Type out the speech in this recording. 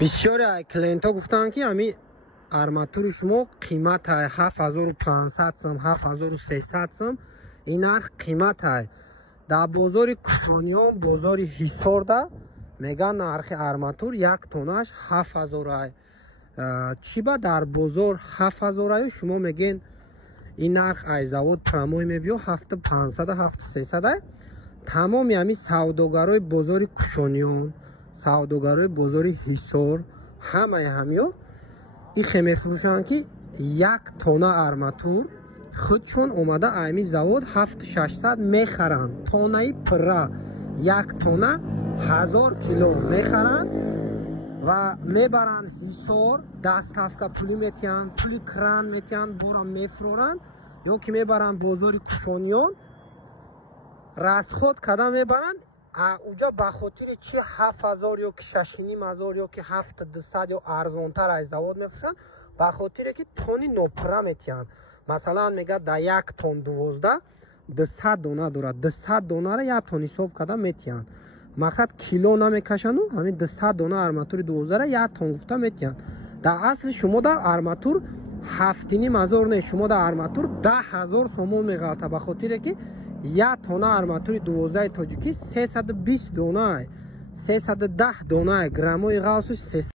بسیاری از کلینتا گفتن که همین арматури شما قیمت های 7500 сом 7300 сом این نرخ قیمت های در بازار کشانیان بازار حصار ده میگن نرخ арматур یک تونش 7000 چی با در بازار 7000 شما میگین این نرخ از زاود پراموی میبیو 7500 7300 تمامی همین سوداگرای بازار کشانیان سوداگرای بازار حصار همه همیو این خیمه فروشن که یک تونه арматур خودشون اومده ایمی زاود 7600 میخرن تونه پره یک تونه 1000 کیلو میخرن و میبرن حصار دستافکا پولی میتین پولی کران میتین بورا میفرورن یا که میبرن بازار کشانیان رسخود کده میبرن اوجا بخاطر چی 7000 یا که 6500 یا که 7200 یا ارزانتر از زاود میفروشن بخاطر که تونی نوپره میتین مثلا میگه در یک تون 12 200 دونه داره 200 دونه را یک تون حساب کده میتین مقصد کیلو نمیکشن و همین 200 دونه арматури 12 را یک تون گفته میتین در اصل شما در арматур 7500 نه شما در арматур 10000 سوم میگه بخاطر که یک تونه арматури 12 تاجیکی 320 دونه 310 دونه گرمای غوصش